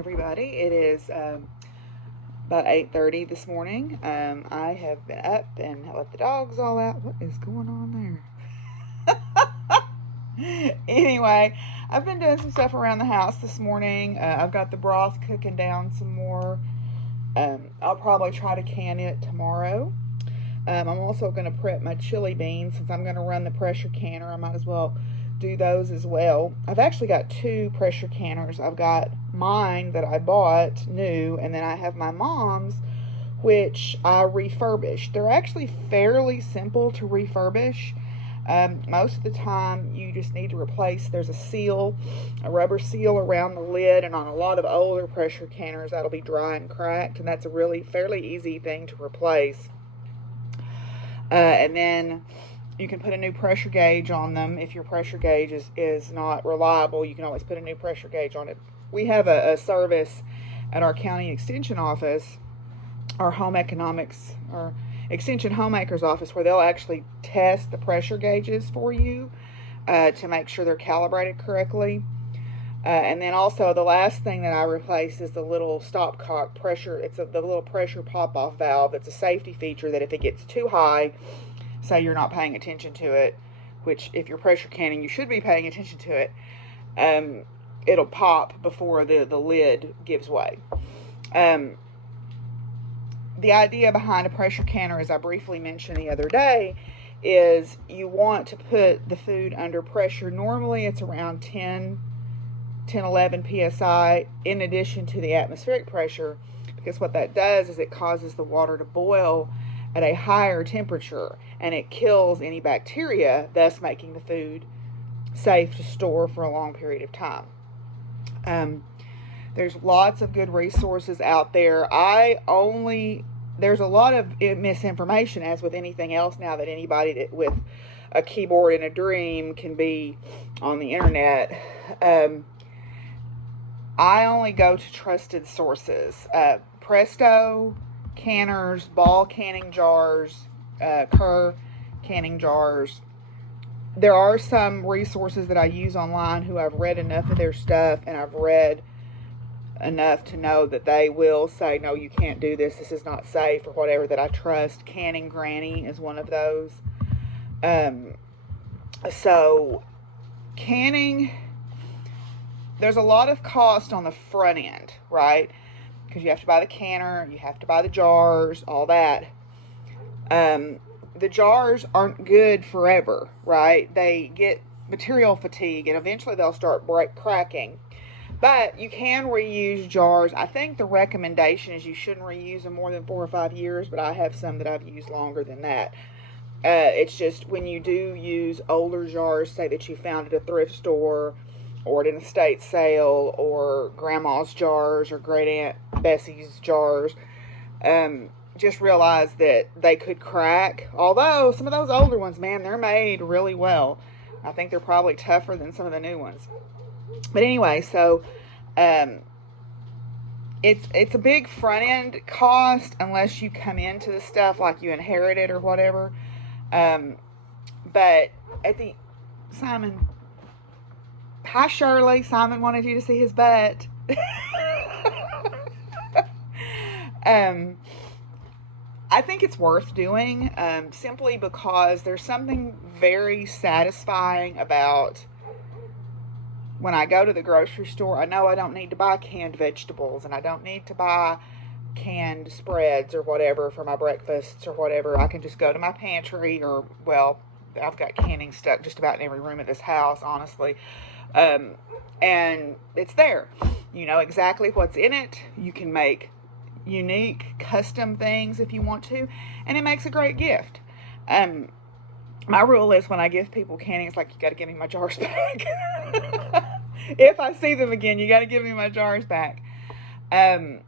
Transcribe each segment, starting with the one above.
everybody. It is about 8:30 this morning. I have been up and let the dogs all out. What is going on there? Anyway, I've been doing some stuff around the house this morning. I've got the broth cooking down some more. I'll probably try to can it tomorrow. I'm also going to prep my chili beans. Since I'm going to run the pressure canner, I might as well do those as well. I've actually got two pressure canners. I've got mine that I bought new, and then I have my mom's, which I refurbished. They're actually fairly simple to refurbish. Most of the time you just need to replace, there's a rubber seal around the lid, and on a lot of older pressure canners that'll be dry and cracked, and that's a really fairly easy thing to replace. And then you can put a new pressure gauge on them. If your pressure gauge is not reliable, you can always put a new pressure gauge on it. We have a service at our county extension office, our home economics or extension homemaker's office, where they'll actually test the pressure gauges for you to make sure they're calibrated correctly. And then also the last thing that I replace is the little stopcock pressure. It's the little pressure pop-off valve. It's a safety feature that if it gets too high, say you're not paying attention to it, which if you're pressure canning, you should be paying attention to it, it'll pop before the lid gives way. The idea behind a pressure canner, as I briefly mentioned the other day, is you want to put the food under pressure. Normally it's around 10-11 psi in addition to the atmospheric pressure, because what that does is it causes the water to boil at a higher temperature, and it kills any bacteria, thus making the food safe to store for a long period of time. There's lots of good resources out there. There's a lot of misinformation, as with anything else now, that anybody with a keyboard and a dream can be on the internet. I only go to trusted sources. Presto canners, Ball canning jars, Kerr canning jars. There are some resources that I use online who I've read enough of their stuff, and I've read enough to know that they will say, no, you can't do this, this is not safe, or whatever, that I trust. Canning Granny is one of those. So canning, there's a lot of cost on the front end, right? Because you have to buy the canner, you have to buy the jars, all that. The jars aren't good forever, right? They get material fatigue, and eventually they'll start cracking. But you can reuse jars. I think the recommendation is you shouldn't reuse them more than 4 or 5 years, but I have some that I've used longer than that. It's just when you do use older jars, say that you found at a thrift store, or at an estate sale, or grandma's jars, or great aunt Bessie's jars, just realize that they could crack. Although some of those older ones, man, they're made really well. I think they're probably tougher than some of the new ones. But anyway, so it's a big front end cost unless you come into the stuff like you inherit it or whatever. But Simon, hi Shirley. Simon wanted you to see his butt. I think it's worth doing, simply because there's something very satisfying about when I go to the grocery store. I know I don't need to buy canned vegetables, and I don't need to buy canned spreads or whatever for my breakfasts or whatever. I can just go to my pantry, or, well, I've got canning stuck just about in every room of this house, honestly. And it's there. You know exactly what's in it. You can make unique custom things if you want to, and it makes a great gift. My rule is when I give people canning, it's like, you got to give me my jars back. If I see them again, you got to give me my jars back. But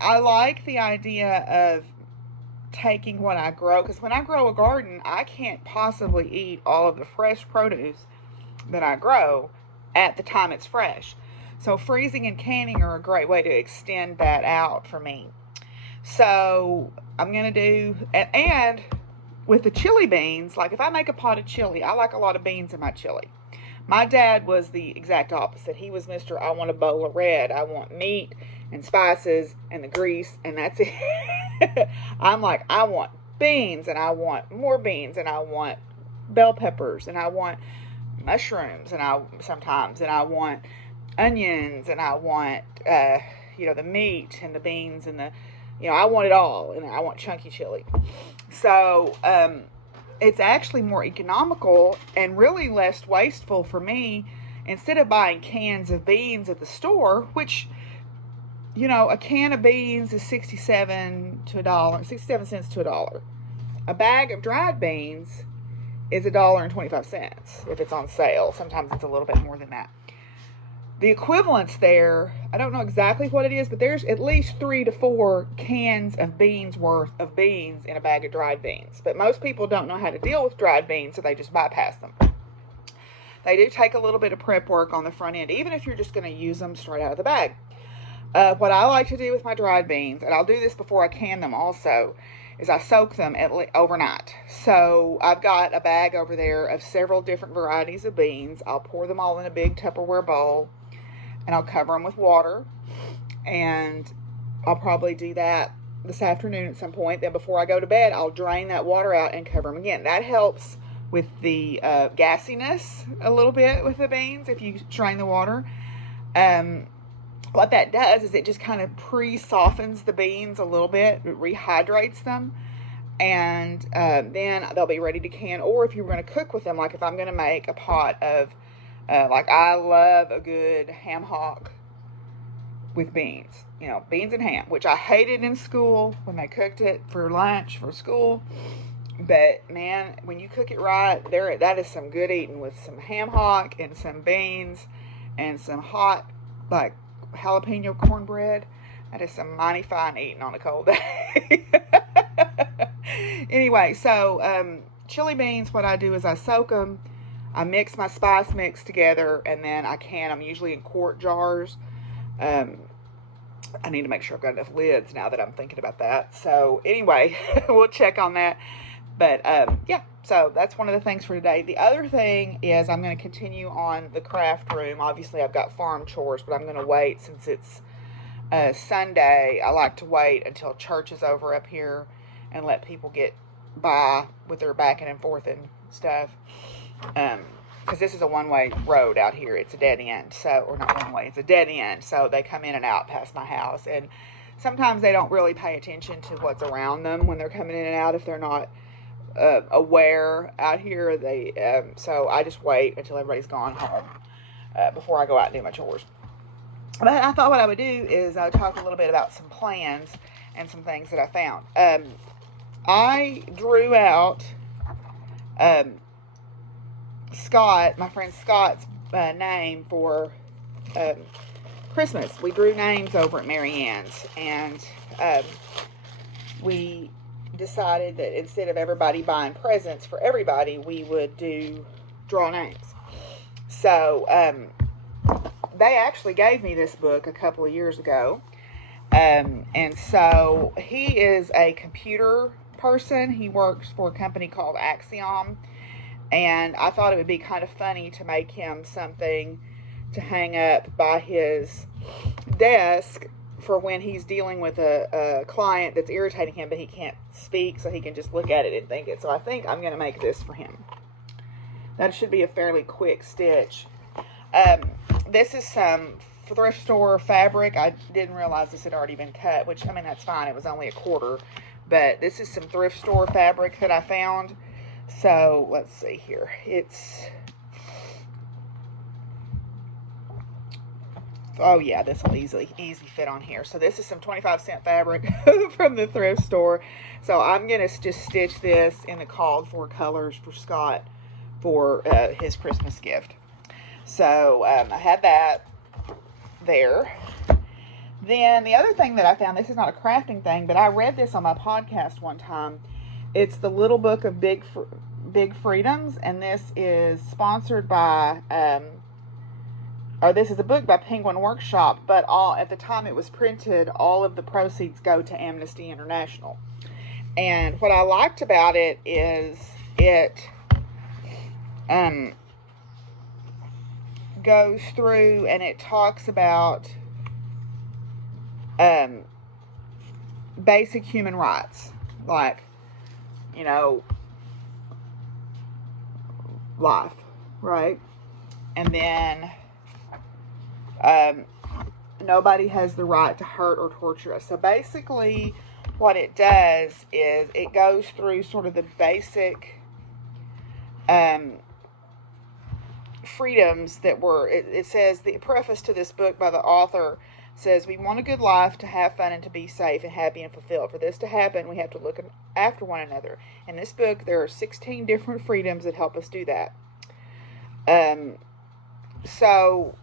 I like the idea of taking what I grow, because when I grow a garden, I can't possibly eat all of the fresh produce that I grow at the time it's fresh. So freezing and canning are a great way to extend that out for me. So I'm going to do, and with the chili beans, like if I make a pot of chili, I like a lot of beans in my chili. My dad was the exact opposite. He was Mr. I want a bowl of red. I want meat and spices and the grease, and that's it. I'm like, I want beans, and I want more beans, and I want bell peppers, and I want mushrooms, and I want onions, and I want the meat and the beans and I want it all, and I want chunky chili. So it's actually more economical and really less wasteful for me. Instead of buying cans of beans at the store, which a can of beans is 67 cents to $1. A bag of dried beans is $1.25 if it's on sale. Sometimes it's a little bit more than that. The equivalence there, I don't know exactly what it is, but there's at least 3 to 4 cans of beans worth of beans in a bag of dried beans. But most people don't know how to deal with dried beans, so they just bypass them. They do take a little bit of prep work on the front end, even if you're just going to use them straight out of the bag. What I like to do with my dried beans, and I'll do this before I can them also, is I soak them overnight. So I've got a bag over there of several different varieties of beans. I'll pour them all in a big Tupperware bowl, and I'll cover them with water. And I'll probably do that this afternoon at some point. Then before I go to bed, I'll drain that water out and cover them again. That helps with the gassiness a little bit with the beans if you drain the water. What that does is it just kind of pre-softens the beans a little bit. It rehydrates them. And then they'll be ready to can. Or if you're going to cook with them, like if I'm going to make a pot of, I love a good ham hock with beans. Beans and ham, which I hated in school when they cooked it for lunch for school. But, man, when you cook it right, that is some good eating with some ham hock and some beans and some hot, jalapeno cornbread. That is some mighty fine eating on a cold day. Anyway, so chili beans, what I do is I soak them. I mix my spice mix together, and then I can them, usually in quart jars. I need to make sure I've got enough lids now that I'm thinking about that. So anyway, we'll check on that. But yeah, so that's one of the things for today. The other thing is I'm going to continue on the craft room. Obviously, I've got farm chores, but I'm going to wait since it's Sunday. I like to wait until church is over up here and let people get by with their backing and forth and stuff. Because this is a one-way road out here. It's a dead end. Or not one way, it's a dead end. So they come in and out past my house. And sometimes they don't really pay attention to what's around them when they're coming in and out if they're not aware out here. So I just wait until everybody's gone home before I go out and do my chores. But I thought what I would do is I would talk a little bit about some plans and some things that I found. I drew out my friend Scott's name for Christmas. We drew names over at Mary Ann's, and we decided that instead of everybody buying presents for everybody, we would draw names. So they actually gave me this book a couple of years ago, and so he is a computer person. He works for a company called Axiom, and I thought it would be kind of funny to make him something to hang up by his desk for when he's dealing with a client that's irritating him, but he can't speak, so he can just look at it and think it. So I think I'm going to make this for him. That should be a fairly quick stitch. This is some thrift store fabric. I didn't realize this had already been cut, which, that's fine. It was only a quarter. But this is some thrift store fabric that I found. So, let's see here. Oh yeah, this will easy fit on here. So this is some 25-cent fabric from the thrift store. So I'm going to just stitch this in the called for colors for Scott for his Christmas gift. So I had that there. Then the other thing that I found, this is not a crafting thing, but I read this on my podcast one time. It's the Little Book of Big Freedoms, and this is sponsored by... this is a book by Penguin Workshop, but at the time it was printed, all of the proceeds go to Amnesty International. And what I liked about it is goes through and it talks about basic human rights, like, you know, life, right? And then nobody has the right to hurt or torture us. So basically what it does is it goes through sort of the basic freedoms that were, it says, the preface to this book by the author says, we want a good life, to have fun, and to be safe and happy and fulfilled. For this to happen, we have to look after one another. In this book, there are 16 different freedoms that help us do that. So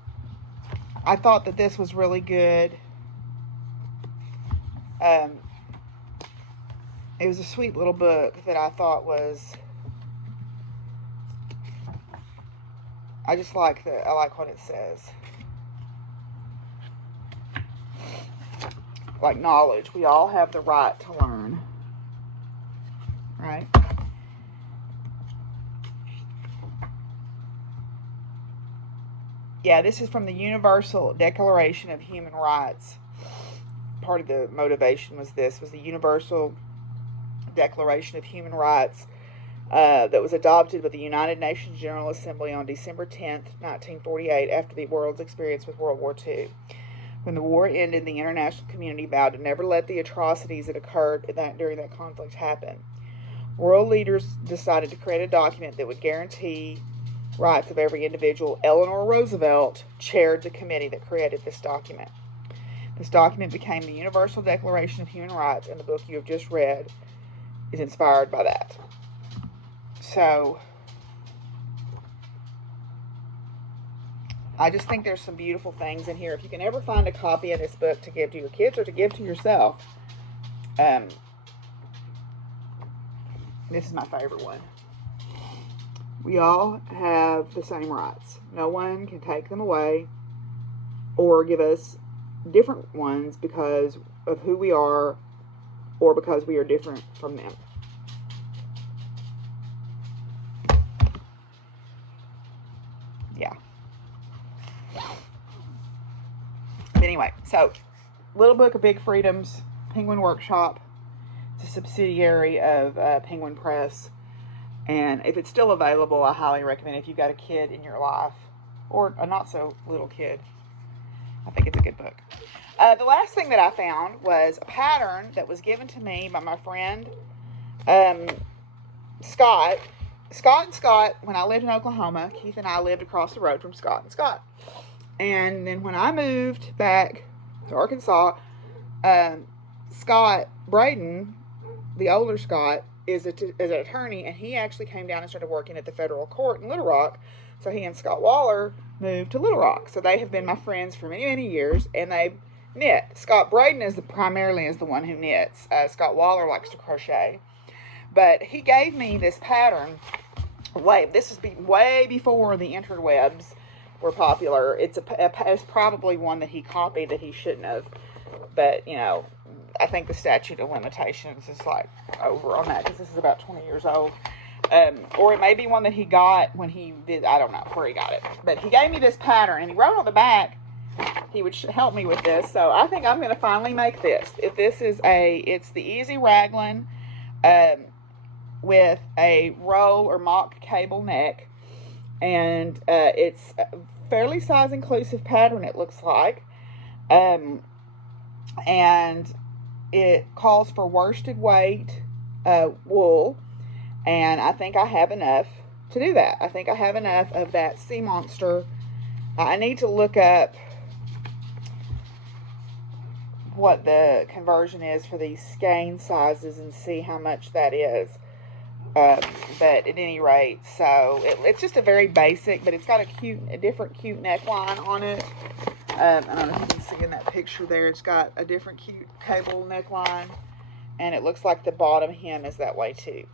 I thought that this was really good. It was a sweet little book that I thought was, I like what it says. Like knowledge. We all have the right to learn. Right? Yeah, this is from the Universal Declaration of Human Rights. Part of the motivation was the Universal Declaration of Human Rights that was adopted by the United Nations General Assembly on December 10th, 1948, after the world's experience with World War II. When the war ended, the international community vowed to never let the atrocities that occurred during that conflict happen. World leaders decided to create a document that would guarantee rights of every individual. Eleanor Roosevelt chaired the committee that created this document. This document became the Universal Declaration of Human Rights, and the book you have just read is inspired by that. So I just think there's some beautiful things in here. If you can ever find a copy of this book to give to your kids or to give to yourself, this is my favorite one. We all have the same rights. No one can take them away or give us different ones because of who we are or because we are different from them. Yeah. But anyway, so Little Book of Big Freedoms, Penguin Workshop. It's a subsidiary of Penguin Press. And if it's still available, I highly recommend it if you've got a kid in your life or a not so little kid. I think it's a good book. The last thing that I found was a pattern that was given to me by my friend Scott. Scott, when I lived in Oklahoma, Keith and I lived across the road from Scott and Scott. And then when I moved back to Arkansas, Scott Braden, the older Scott, is an attorney, and he actually came down and started working at the federal court in Little Rock. So he and Scott Waller moved to Little Rock. So they have been my friends for many, many years, and they knit. Scott Braden primarily is the one who knits. Scott Waller likes to crochet. But he gave me this pattern. This is way before the interwebs were popular. It's probably one that he copied that he shouldn't have. But, you know, I think the statute of limitations is like over on that because this is about 20 years old. Or it may be one that he got when he did, I don't know where he got it. But he gave me this pattern, and he wrote on the back he would help me with this. So I think I'm going to finally make this. If this is it's the Easy Raglan with a roll or mock cable neck. And it's a fairly size inclusive pattern, it looks like. And it calls for worsted weight wool, and I think I have enough to do that. I think I have enough of that Sea Monster. I need to look up what the conversion is for these skein sizes and see how much that is. But at any rate, so it's just a very basic, but it's got a different cute neckline on it. I don't know if you can see in that picture there. It's got a different cute cable neckline, and it looks like the bottom hem is that way too.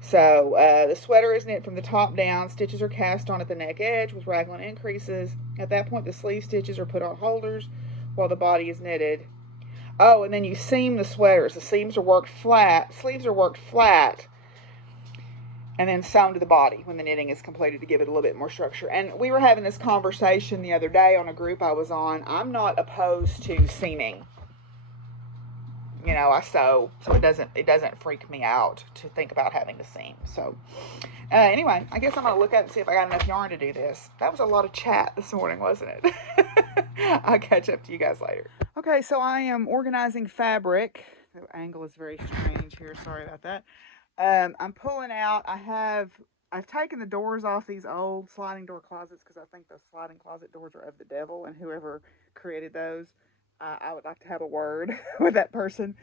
So the sweater is knit from the top down. Stitches are cast on at the neck edge with raglan increases. At that point, the sleeve stitches are put on holders while the body is knitted. Oh, and then you seam the sweaters. The seams are worked flat. Sleeves are worked flat. and then sewn to the body when the knitting is completed to give it a little bit more structure. And we were having this conversation the other day on a group I was on. I'm not opposed to seaming. You know, I sew, so it doesn't freak me out to think about having to seam. So anyway, I guess I'm gonna look up and see if I got enough yarn to do this. That was a lot of chat this morning, wasn't it? I'll catch up to you guys later. Okay, so I am organizing fabric. The angle is very strange here. Sorry about that. I'm pulling out. I've taken the doors off these old sliding door closets because I think the sliding closet doors are of the devil, and whoever created those, I would like to have a word with that person.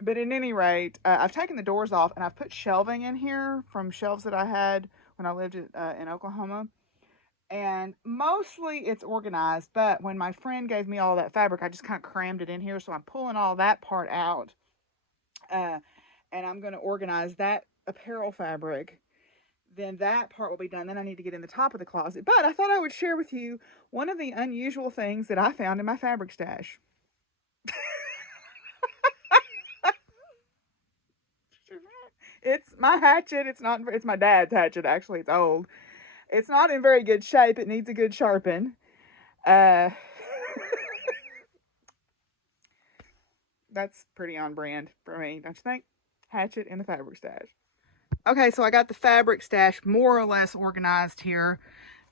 But at any rate, I've taken the doors off and I've put shelving in here from shelves that I had when I lived in Oklahoma. And mostly it's organized, but when my friend gave me all that fabric, I just kind of crammed it in here. So I'm pulling all that part out. And I'm going to organize that apparel fabric. Then that part will be done. Then I need to get in the top of the closet. But I thought I would share with you one of the unusual things that I found in my fabric stash. It's my hatchet. It's my dad's hatchet, actually. It's old. It's not in very good shape. It needs a good sharpen. That's pretty on brand for me, don't you think? Hatchet in the fabric stash. Okay, so I got the fabric stash more or less organized here.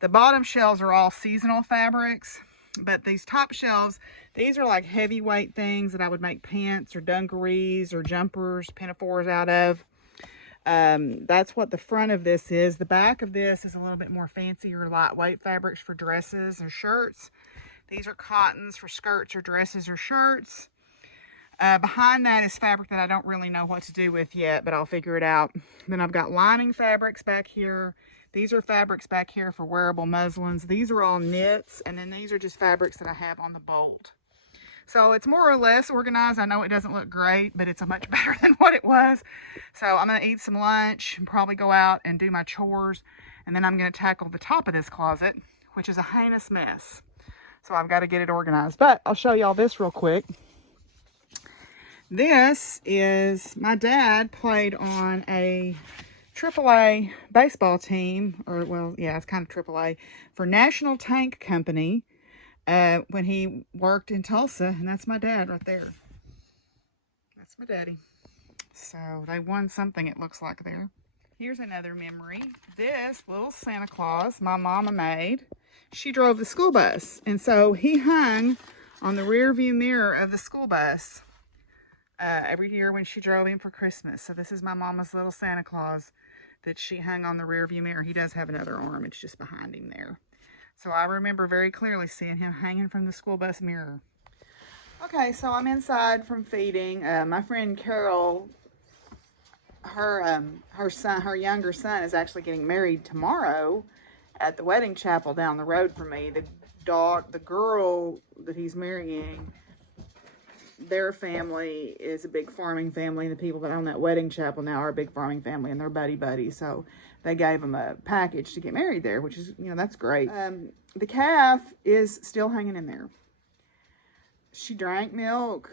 The bottom shelves are all seasonal fabrics, but these top shelves, these are like heavyweight things that I would make pants or dungarees or jumpers, pinafores out of. That's what the front of this is. The back of this is a little bit more fancier, lightweight fabrics for dresses or shirts. These are cottons for skirts or dresses or shirts. Behind that is fabric that I don't really know what to do with yet, but I'll figure it out. Then I've got lining fabrics back here. These are fabrics back here for wearable muslins. These are all knits, and then these are just fabrics that I have on the bolt. So it's more or less organized. I know it doesn't look great, but it's much better than what it was. So I'm going to eat some lunch and probably go out and do my chores. And then I'm going to tackle the top of this closet, which is a heinous mess. So I've got to get it organized. But I'll show y'all this real quick. This is, my dad played on a AAA baseball team, or well, yeah, it's kind of AAA, for National Tank Company when he worked in Tulsa, and that's my dad right there. That's my daddy. So they won something, it looks like there. Here's another memory. This little Santa Claus my mama made, she drove the school bus, and so he hung on the rear view mirror of the school bus every year when she drove him for Christmas. So this is my mama's little Santa Claus that she hung on the rear view mirror. He does have another arm. It's just behind him there. So I remember very clearly seeing him hanging from the school bus mirror. Okay, so I'm inside from feeding. My friend Carol, her younger son is actually getting married tomorrow at the wedding chapel down the road from me. The girl that he's marrying, their family is a big farming family. The people that own that wedding chapel now are a big farming family, and they're buddy. So they gave him a package to get married there, which is, that's great. The calf is still hanging in there. She drank milk.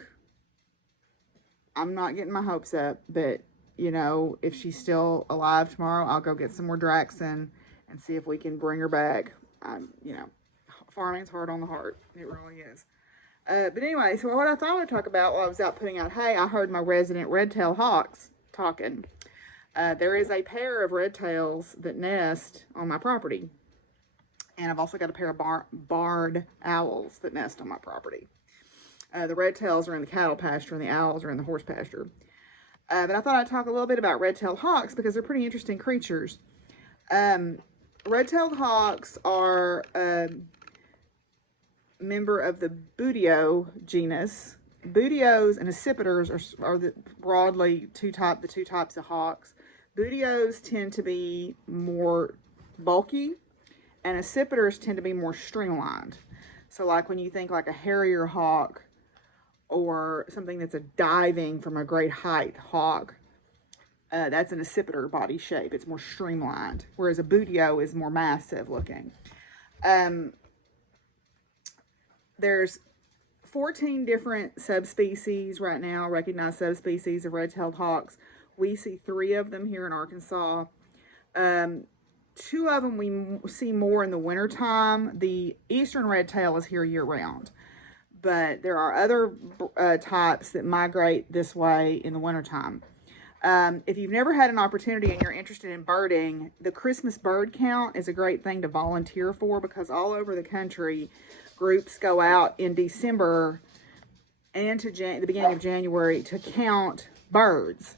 I'm not getting my hopes up, but if she's still alive tomorrow, I'll go get some more Draxxin and see if we can bring her back. Farming's hard on the heart. It really is. But anyway, so what I thought I'd talk about while I was out putting out hay, I heard my resident red-tailed hawks talking. There is a pair of red tails that nest on my property. And I've also got a pair of barred owls that nest on my property. The red tails are in the cattle pasture and the owls are in the horse pasture. But I thought I'd talk a little bit about red-tailed hawks because they're pretty interesting creatures. Red-tailed hawks are member of the Buteo genus. Buteos and accipiters are broadly the two types of hawks. Buteos tend to be more bulky, and accipiters tend to be more streamlined. So like when you think like a harrier hawk or something that's a diving from a great height hawk, that's an accipiter body shape. It's more streamlined, whereas a Buteo is more massive looking. There's 14 different subspecies right now, recognized subspecies of red-tailed hawks. We see 3 of them here in Arkansas. Two of them we see more in the wintertime. The eastern red tail is here year round, but there are other types that migrate this way in the wintertime. If you've never had an opportunity and you're interested in birding, the Christmas bird count is a great thing to volunteer for, because all over the country, groups go out in December and into the beginning of January to count birds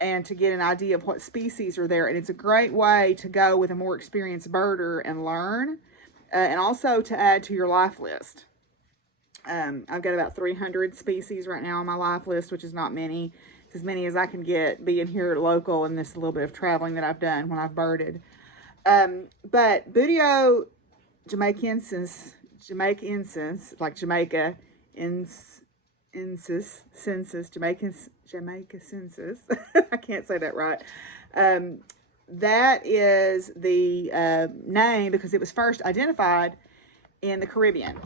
and to get an idea of what species are there. And it's a great way to go with a more experienced birder and learn, and also to add to your life list. I've got about 300 species right now on my life list, which is not many. It's as many as I can get being here local and this little bit of traveling that I've done when I've birded. But Buteo jamaicensis, like Jamaica, Jamaica census. I can't say that right. That is the name because it was first identified in the Caribbean.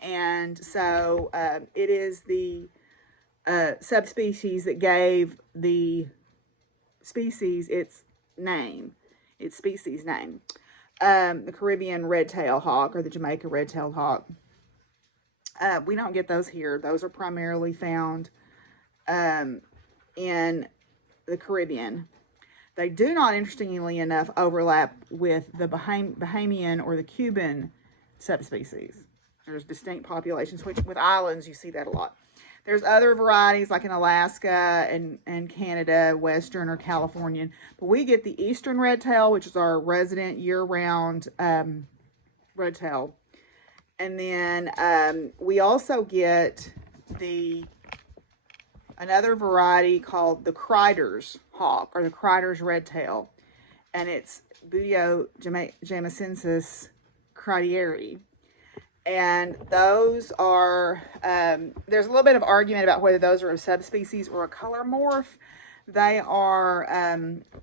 And so it is the subspecies that gave the species its name, its species name. The Caribbean red-tailed hawk, or the Jamaica red-tailed hawk. We don't get those here. Those are primarily found in the Caribbean. They do not, interestingly enough, overlap with the Bahamian or the Cuban subspecies. There's distinct populations, which with islands, you see that a lot. There's other varieties like in Alaska and Canada, Western or Californian. But we get the Eastern red-tail, which is our resident year-round red-tail. And then we also get another variety called the Crider's hawk, or the Crider's red-tail. And it's Buteo jamaicensis cridieri. And those are, there's a little bit of argument about whether those are a subspecies or a color morph. They are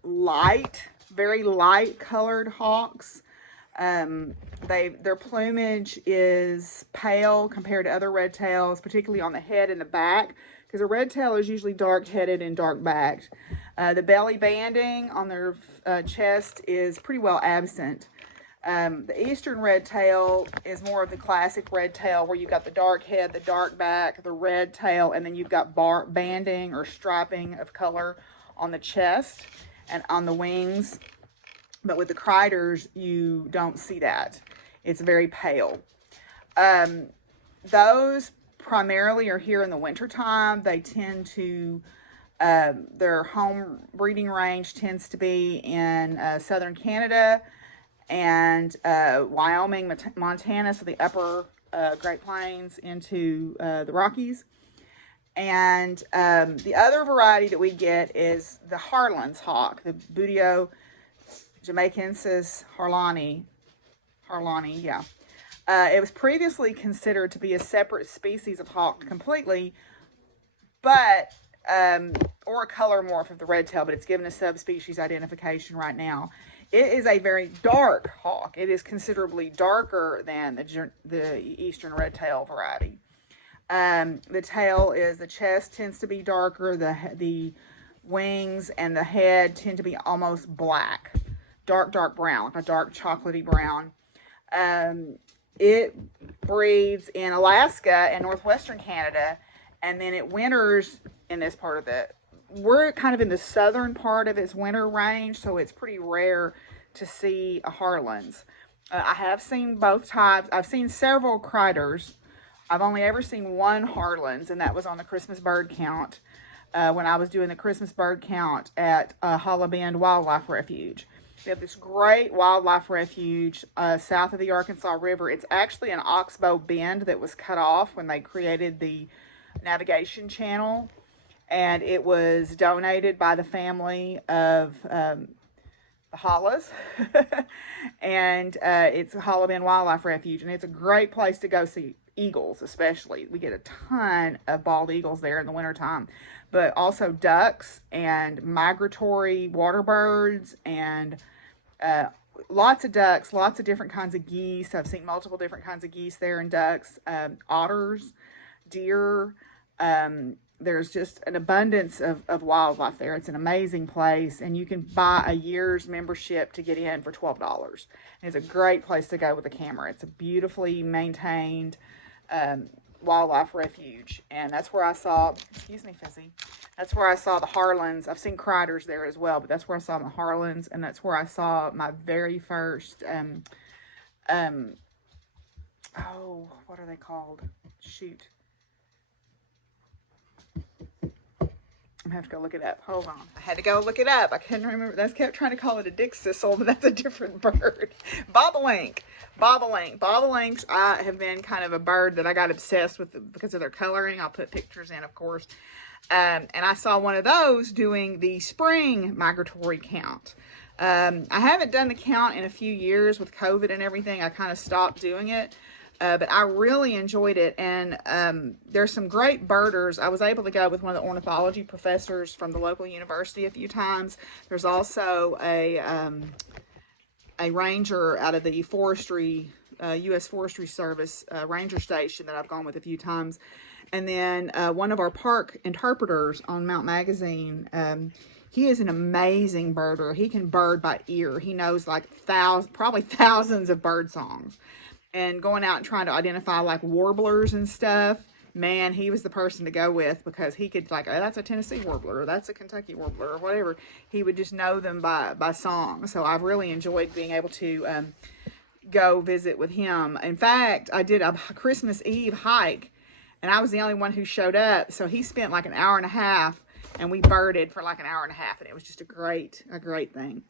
light, very light colored hawks. Their plumage is pale compared to other red tails, particularly on the head and the back, because a red tail is usually dark-headed and dark-backed. The belly banding on their chest is pretty well absent. The eastern red tail is more of the classic red tail, where you've got the dark head, the dark back, the red tail, and then you've got banding or striping of color on the chest and on the wings. But with the Criders, you don't see that. It's very pale. Those primarily are here in the wintertime. They tend to, their home breeding range tends to be in southern Canada and Wyoming, Montana, so the upper Great Plains into the Rockies. And the other variety that we get is the Harlan's hawk, the Buteo jamaicensis harlani, yeah. It was previously considered to be a separate species of hawk completely, but or a color morph of the red tail, but it's given a subspecies identification right now. It is a very dark hawk. It is considerably darker than the eastern red tail variety. The tail the chest tends to be darker. The wings and the head tend to be almost black, dark brown, like a dark chocolatey brown. It breeds in Alaska and northwestern Canada, and then it winters in this part of we're kind of in the southern part of its winter range, so it's pretty rare to see a Harlan's. I have seen both types. I've seen several Criders. I've only ever seen one Harlan's, and that was on the Christmas bird count when I was doing the Christmas bird count at HoliVlog Wildlife Refuge. We have this great wildlife refuge south of the Arkansas River. It's actually an oxbow bend that was cut off when they created the navigation channel, and it was donated by the family of the Hollis. And it's a HoliVlog Wildlife Refuge, and it's a great place to go see eagles, especially. We get a ton of bald eagles there in the wintertime, but also ducks and migratory water birds and lots of ducks, lots of different kinds of geese. I've seen multiple different kinds of geese there and ducks, otters, deer. there's just an abundance of wildlife there. It's an amazing place, and you can buy a year's membership to get in for $12. It's a great place to go with a camera. It's a beautifully maintained wildlife refuge, and that's where I saw, excuse me, Fizzy, that's where I saw the Harlans. I've seen criders there as well, but that's where I saw the Harlans, and that's where I saw my very first, oh, what are they called? Shoot. I'm gonna have to go look it up. Hold on. I had to go look it up. I couldn't remember. I kept trying to call it a dick sissel, but that's a different bird. Bobolink. Bobolink. Bobolinks have been kind of a bird that I got obsessed with because of their coloring. I'll put pictures in, of course. And I saw one of those doing the spring migratory count. I haven't done the count in a few years with COVID and everything. I kind of stopped doing it. But I really enjoyed it, and there's some great birders. I was able to go with one of the ornithology professors from the local university a few times. There's also a ranger out of the forestry, U.S. Forestry Service ranger station that I've gone with a few times. And then one of our park interpreters on Mount Magazine, he is an amazing birder. He can bird by ear. He knows like probably thousands of bird songs. And going out and trying to identify like warblers and stuff, man, he was the person to go with, because he could like, oh, that's a Tennessee warbler, or that's a Kentucky warbler, or whatever. He would just know them by song. So I've really enjoyed being able to go visit with him. In fact, I did a Christmas Eve hike, and I was the only one who showed up. So he spent like an hour and a half, and we birded for like an hour and a half, and it was just a great thing.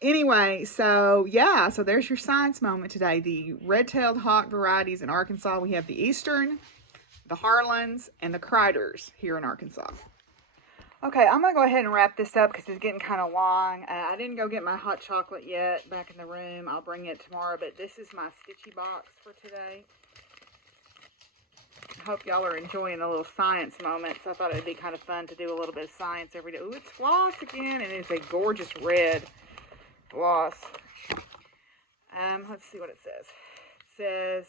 Anyway, so yeah, so there's your science moment today. The red-tailed hawk varieties in Arkansas. We have the eastern, the Harlans, and the criders here in Arkansas. Okay, I'm going to go ahead and wrap this up because it's getting kind of long. I didn't go get my hot chocolate yet back in the room. I'll bring it tomorrow, but this is my stitchy box for today. I hope y'all are enjoying the little science moments. I thought it would be kind of fun to do a little bit of science every day. Ooh, it's floss again, and it's a gorgeous red gloss. Let's see what it says. It says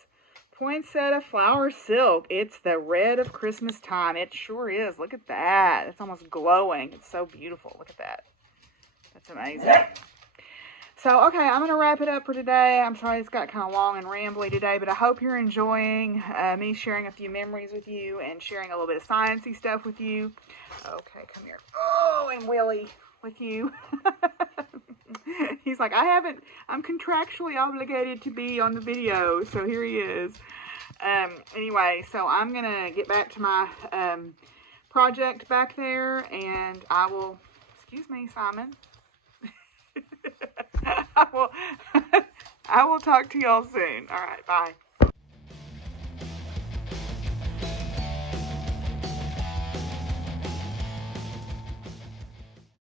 poinsettia flower silk. It's the red of Christmas time. It sure is. Look at that. It's almost glowing. It's so beautiful. Look at that. That's amazing. So, okay, I'm going to wrap it up for today. I'm sorry it's got kind of long and rambly today, but I hope you're enjoying me sharing a few memories with you and sharing a little bit of sciencey stuff with you. Okay, come here. Oh, and Willie with you. He's like, I'm contractually obligated to be on the video, so here he is. Anyway, so I'm going to get back to my project back there, and I will, excuse me, Simon. I will talk to y'all soon. All right, bye.